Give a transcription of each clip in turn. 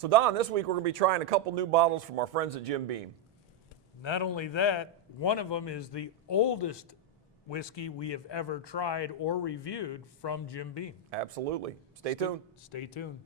So Don, this week we're going to be trying a couple new bottles from our friends at Jim Beam. Not only that, one of them is the oldest whiskey we have ever tried or reviewed from Jim Beam. Absolutely. Stay tuned. Stay tuned.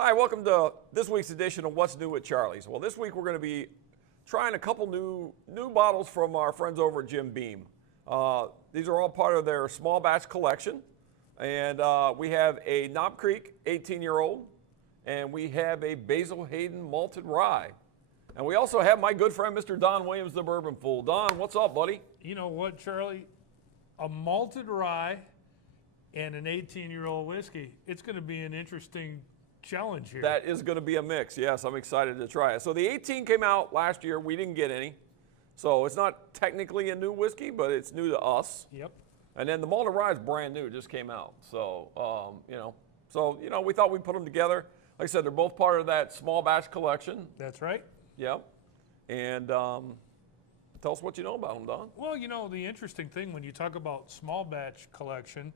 Hi, welcome to this week's edition of What's New at Charlie's. Well, this week we're going to be trying a couple new bottles from our friends over at Jim Beam. These are all part of their small batch collection. And we have a Knob Creek 18-year-old, and we have a Basil Hayden Malted Rye. And we also have my good friend, Mr. Don Williams, the Bourbon Fool. Don, what's up, buddy? You know what, Charlie? A malted rye and an 18-year-old whiskey. It's going to be an interesting challenge here. That is going to be a mix. Yes, I'm excited to try it. So the 18 came out last year. We didn't get any. So it's not technically a new whiskey, but it's new to us. Yep. And then the Malted Rye is brand new, just came out. So, we thought we'd put them together. Like I said, they're both part of that small batch collection. That's right. Yep. And tell us what you know about them, Don. Well, you know, the interesting thing when you talk about small batch collection,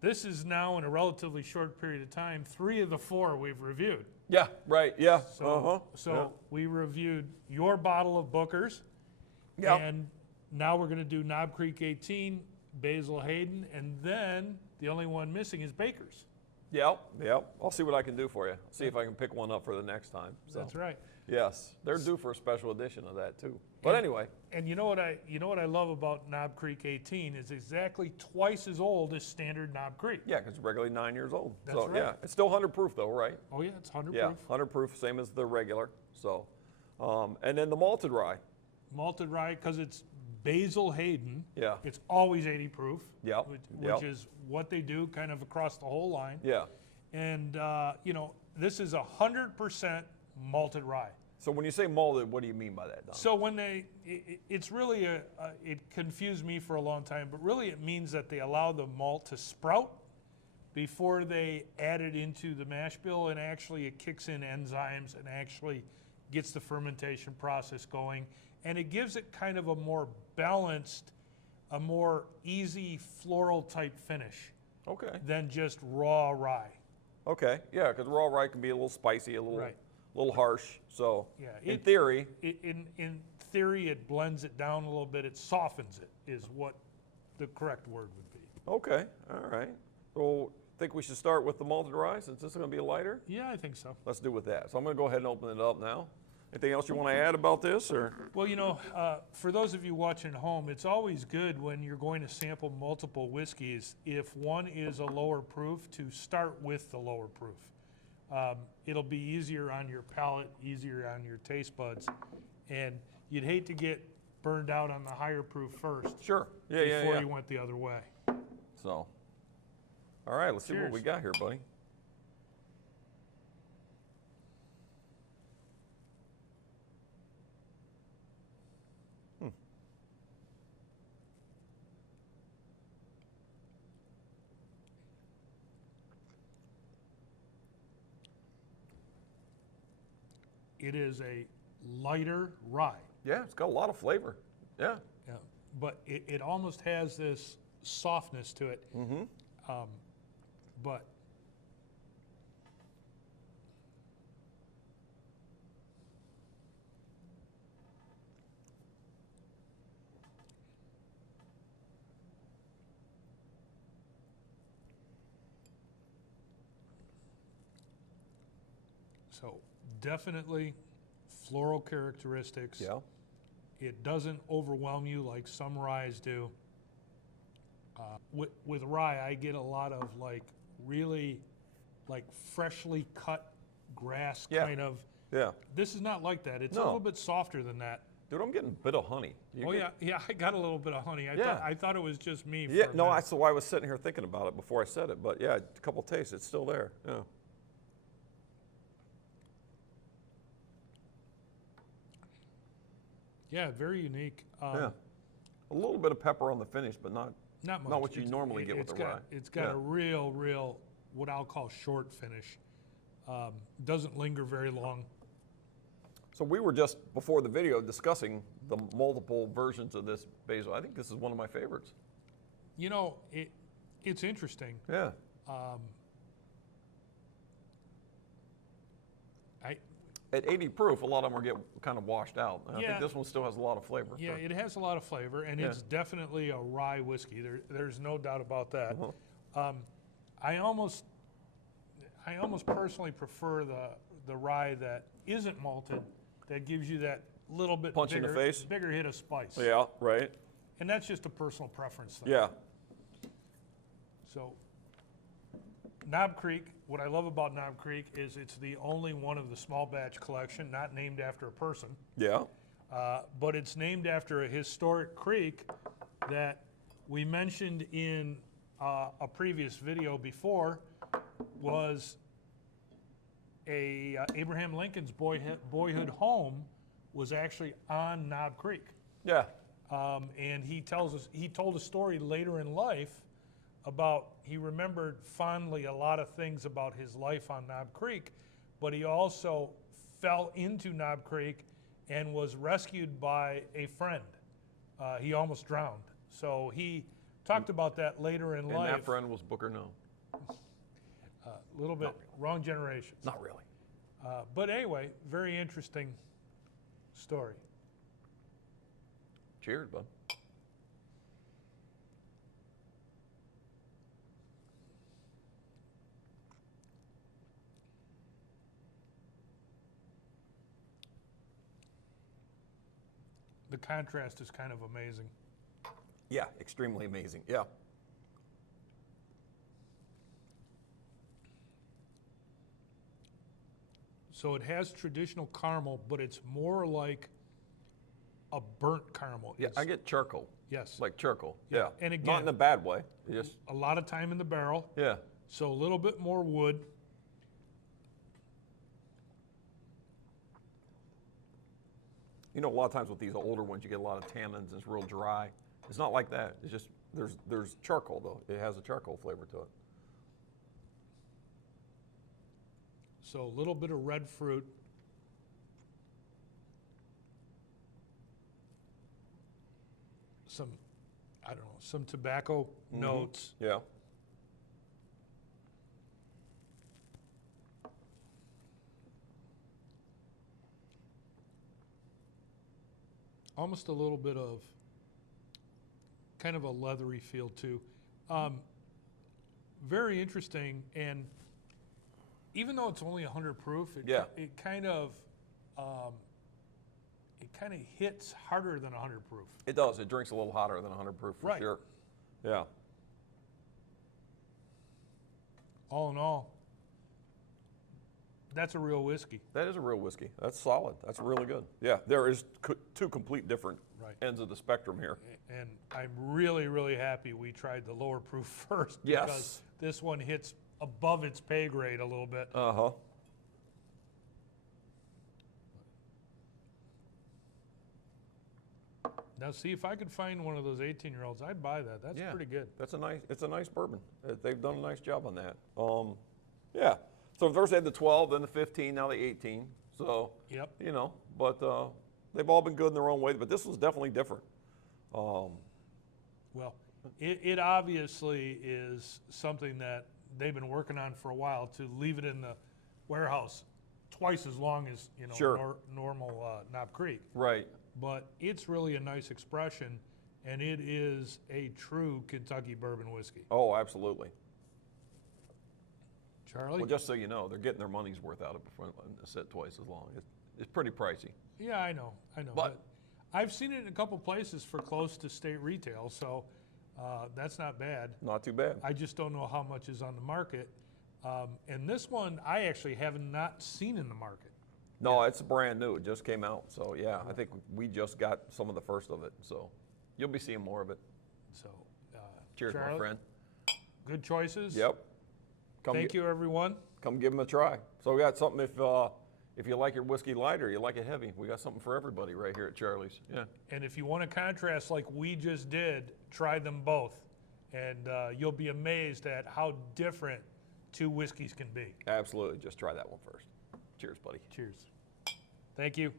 this is now in a relatively short period of time, 3 of the 4 we've reviewed. Yeah, right, yeah. So we reviewed your bottle of Booker's, and now we're going to do Knob Creek 18, Basil Hayden, and then the only one missing is Baker's. Yep. I'll see what I can do for you. See if I can pick one up for the next time. So. That's right. Yes, they're due for a special edition of that too. But anyway. And you know what I love about Knob Creek 18 is exactly twice as old as standard Knob Creek. Yeah, because it's regularly 9 years old. That's so right. Yeah, it's still 100 proof though, right? Oh yeah, it's 100 yeah, proof. 100 proof, same as the regular. So, and then the malted rye. Malted rye, because it's Basil Hayden. Yeah. It's always 80 proof. Yep. Which is what they do kind of across the whole line. Yeah. And this is 100% malted rye. So when you say malted, what do you mean by that, Don? So when it's really it confused me for a long time, but really it means that they allow the malt to sprout before they add it into the mash bill, and actually it kicks in enzymes and actually gets the fermentation process going, and it gives it kind of a more balanced, a more easy floral type finish. Okay. Than just raw rye. Okay, yeah, because raw rye can be a little spicy, a little harsh. So yeah, in theory, it blends it down a little bit. It softens it, is what the correct word would be. Okay, all right. So I think we should start with the malted rye since this is going to be lighter. Yeah, I think so. Let's do with that. So I'm going to go ahead and open it up now. Anything else you want to add about this, or? Well, for those of you watching at home, it's always good when you're going to sample multiple whiskeys, if one is a lower proof, to start with the lower proof. It'll be easier on your palate, easier on your taste buds, and you'd hate to get burned out on the higher proof first. Sure. Before you went the other way. So, all right, let's see what we got here, buddy. It is a lighter rye. Yeah, it's got a lot of flavor. Yeah. Yeah, but it almost has this softness to it. Mm-hmm. But so definitely floral characteristics. Yeah. It doesn't overwhelm you like some ryes do. With rye, I get a lot of really freshly cut grass kind of. Yeah. This is not like that. It's a little bit softer than that. Dude, I'm getting a bit of honey. Yeah, I got a little bit of honey. I thought it was just me. Yeah, no, that's why I was sitting here thinking about it before I said it. But yeah, a couple tastes, it's still there. Yeah. Yeah, very unique. Yeah. A little bit of pepper on the finish, but not much. Not what you normally get with the rye. It's got a real, what I'll call short finish. Doesn't linger very long. So we were just before the video discussing the multiple versions of this basil. I think this is one of my favorites. You know, it's interesting. Yeah. At 80 proof, a lot of them get kind of washed out. And I think this one still has a lot of flavor. Yeah, it has a lot of flavor, and it's definitely a rye whiskey. There's no doubt about that. I almost personally prefer the rye that isn't malted, that gives you that little bit Punch in the face? bigger hit of spice. Yeah, right. And that's just a personal preference thing. Yeah. So, Knob Creek, what I love about Knob Creek is it's the only one of the small batch collection not named after a person, Yeah. but it's named after a historic creek that we mentioned in a previous video before, was Abraham Lincoln's boyhood home was actually on Knob Creek. Yeah. And he told a story later in life about, he remembered fondly a lot of things about his life on Knob Creek, but he also fell into Knob Creek and was rescued by a friend. He almost drowned. So he talked about that later in life. And that friend was Booker No. A little bit wrong generation. Not really. But anyway, very interesting story. Cheers, bud. The contrast is kind of amazing. Yeah, extremely amazing. Yeah. So it has traditional caramel, but it's more like a burnt caramel. Yeah, I get charcoal. Yes. Like charcoal. Yeah. Yeah. And again, not in a bad way. Just a lot of time in the barrel. yeah. So a little bit more wood. You know, a lot of times with these older ones, you get a lot of tannins and it's real dry. It's not like that. It's just there's charcoal though. It has a charcoal flavor to it. So a little bit of red fruit. Some, I don't know, some tobacco notes. Yeah. Almost a little bit of kind of a leathery feel too. Very interesting, and even though it's only 100 proof, it kind of hits harder than 100 proof. It does. It drinks a little hotter than 100 proof for sure. Yeah. All in all, that's a real whiskey. That is a real whiskey. That's solid. That's really good. Yeah, there is two complete different ends of the spectrum here. And I'm really, really happy we tried the lower proof first. Yes. Because this one hits above its pay grade a little bit. Uh-huh. Now, see, if I could find one of those 18-year-olds, I'd buy that. That's pretty good. It's a nice bourbon. They've done a nice job on that. Yeah. So first they had the 12, then the 15, now the 18. So, you know, but they've all been good in their own way. But this was definitely different. Well, it obviously is something that they've been working on for a while, to leave it in the warehouse twice as long as, you know, normal Knob Creek. Right. But it's really a nice expression, and it is a true Kentucky bourbon whiskey. Oh, absolutely. Charlie? Well, just so you know, they're getting their money's worth out of it a set twice as long. It's pretty pricey. Yeah, I know. But I've seen it in a couple places for close to state retail, so that's not bad. Not too bad. I just don't know how much is on the market. And this one, I actually have not seen in the market. No, it's brand new. It just came out. So, yeah, I think we just got some of the first of it. So, you'll be seeing more of it. So, cheers, Charlie, my friend. Good choices. Yep. Thank you, everyone. Come give them a try. So, we got something if you like your whiskey light or you like it heavy, we got something for everybody right here at Charlie's. Yeah. And if you want to contrast like we just did, try them both. And you'll be amazed at how different two whiskeys can be. Absolutely. Just try that one first. Cheers, buddy. Cheers. Thank you.